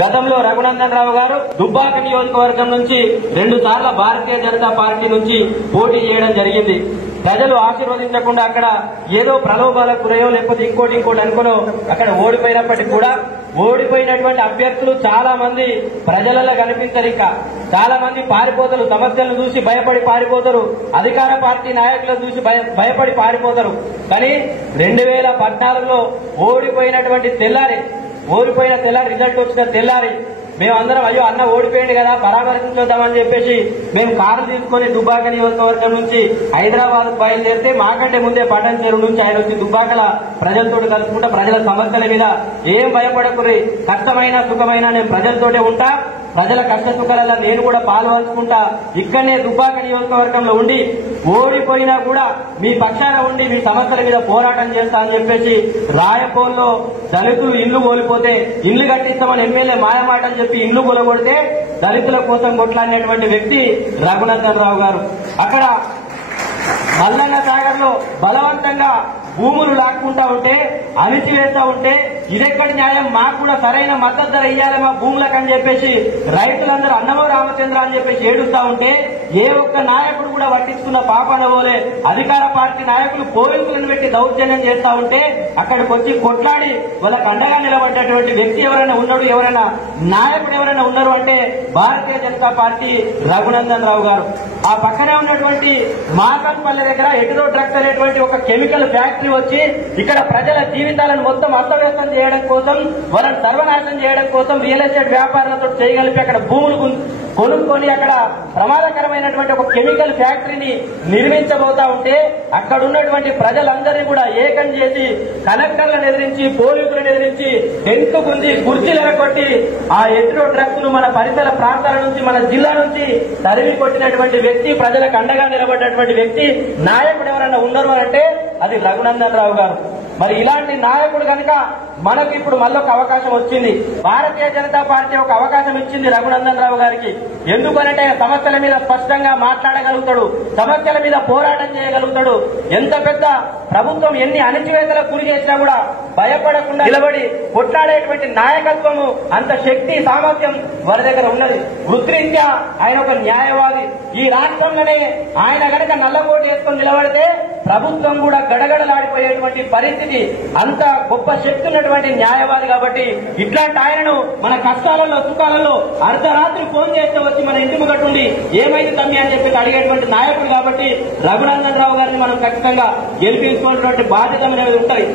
గతంలో రఘునందన్ రావు గారు దుబ్బాక నియోజకవర్గం నుంచి 2 సార్లు భారతీయ జనతా పార్టీ నుంచి పోటీ చేయడం జరిగింది. ప్రజలు ఆశీర్వదించకుండా అక్కడ ఏదో ప్రలోభాలకు గురయో లేకపోతే ఇంకోటి అనుకునో అక్కడ ఓడిపోయినప్పటికీ కూడా ఓడిపోయినటువంటి అభ్యర్థులు చాలా మంది ప్రజలలో కనిపించరు. ఇంకా చాలా మంది పారిపోతారు, సమస్యలను చూసి భయపడి పారిపోతారు, అధికార పార్టీ నాయకులను చూసి భయపడి పారిపోతారు. కానీ 2014లో ఓడిపోయిన తెల్లారి రిజల్ట్ వచ్చిన తెల్లారి మేమందరం అయ్యో అన్న ఓడిపోయింది కదా పరామర్శించుదామని చెప్పేసి మేము కారు తీసుకుని దుబ్బాక నియోజకవర్గం నుంచి హైదరాబాద్ బయలుదేరితే మాకంటే ముందే పట్టణ చెరువు నుంచి ఆయన వచ్చి దుబ్బాకల ప్రజలతో కలుసుకుంటా ప్రజల సమస్యల మీద ఏం భయపడకుర్రి, కష్టమైన సుఖమైన నేను ప్రజలతోటే ఉంటా, ప్రజల కష్ట సుఖాలలో నేను కూడా పాల్పంచుకుంటా, ఇక్కడనే దుబ్బాక నియోజకవర్గంలో ఉండి ఓడిపోయినా కూడా మీ పక్షాన ఉండి మీ సమస్యల మీద పోరాటం చేస్తా అని చెప్పేసి రాయపోల్లో దళితులు ఇల్లు కోల్పోతే ఇల్లు కట్టిస్తామని ఎమ్మెల్యే మాయమాట అని చెప్పి ఇల్లు కొలగొడితే దళితుల కోసం కొట్లాడినటువంటి వ్యక్తి రఘునందన్ రావు గారు. అక్కడ మల్లన్న సాగర్ లో బలవంతంగా భూములు లాక్కుంటా ఉంటే అణిచివేస్తా ఉంటే ఇదెక్కడి న్యాయం, మాకు కూడా సరైన మద్దతు ధర ఇయ్యాలి మా భూములకు అని చెప్పేసి రైతులందరూ అన్నమో రామచంద్ర అని చెప్పేసి ఏడుస్తా ఉంటే ఏ ఒక్క నాయకుడు కూడా పట్టించుకున్న పాపాన పోలే అధికార పార్టీ నాయకులు పోలీసులను పెట్టి దౌర్జన్యం చేస్తా ఉంటే అక్కడికి వచ్చి కొట్లాడి వాళ్ళకి అండగా నిలబడ్డటువంటి వ్యక్తి ఎవరైనా ఉన్నాడు, ఎవరైనా నాయకుడు ఎవరైనా ఉన్నారు అంటే భారతీయ జనతా పార్టీ రఘునందన్ రావు గారు. ఆ పక్కనే ఉన్నటువంటి మాకన్పల్లి దగ్గర ఎటిరో డ్రగ్స్ అనేటువంటి ఒక కెమికల్ ఫ్యాక్టరీ వచ్చి ఇక్కడ ప్రజల జీవితాలను మొత్తం అస్తవ్యస్తం చేయడం కోసం, వాళ్ళని సర్వనాశనం చేయడం కోసం రియల్ ఎస్టేట్ వ్యాపారులతో చేయగలిపి అక్కడ భూములు కొనుక్కొని అక్కడ ప్రమాదకరమైనటువంటి ఒక కెమికల్ ఫ్యాక్టరీని నిర్మించబోతా ఉంటే అక్కడ ఉన్నటువంటి ప్రజలందరినీ కూడా ఏకం చేసి కలెక్టర్లను ఎదిరించి పోలీసులను ఎదిరించి టెంట్ గుంజి కుర్చీలు ఎరగొట్టి ఆ ఎటిరో డ్రగ్స్ ను మన పరిసర ప్రాంతాల నుంచి మన జిల్లా నుంచి తరిమి కొట్టినటువంటి వ్యక్తి, ప్రజలకు అండగా నిలబడినటువంటి వ్యక్తి నాయకుడు ఎవరైనా ఉన్నారు అంటే అది రఘునందన్ రావు గారు. మరి ఇలాంటి నాయకుడు కనుక మనకు ఇప్పుడు మళ్ళొక అవకాశం వచ్చింది. భారతీయ జనతా పార్టీ ఒక అవకాశం ఇచ్చింది రఘునందన్ రావు గారికి. ఎందుకనంటే సమస్యల మీద స్పష్టంగా మాట్లాడగలుగుతాడు, సమస్యల మీద పోరాటం చేయగలుగుతాడు. ఎంత పెద్ద ప్రభుత్వం ఎన్ని అణచివేతలకు గురి చేసినా కూడా భయపడకుండా నిలబడి కొట్లాడేటువంటి నాయకత్వము, అంత శక్తి సామర్థ్యం వారి దగ్గర ఉన్నది. వృత్తిరీత్యా ఆయన ఒక న్యాయవాది. ఈ రాష్ట్రంలోనే ఆయన గనక నల్లకోట వేసుకొని నిలబడితే ప్రభుత్వం కూడా గడగడలాడిపోయేటువంటి పరిస్థితి, అంత గొప్ప శక్తి ఉన్నటువంటి న్యాయవాది. కాబట్టి ఇట్లాంటి ఆయనను మన కష్టాలలో సుఖాలలో అర్ధరాత్రి ఫోన్ చేస్తే వచ్చి మన ఇంటి ముంగటుండి ఏమైంది తమ్మి అని చెప్పి అడిగేటువంటి నాయకుడు. కాబట్టి రఘునందన్ రావు గారిని మనం ఖచ్చితంగా గెలిపించుకున్నటువంటి బాధ్యత అనేది ఉంటుంది.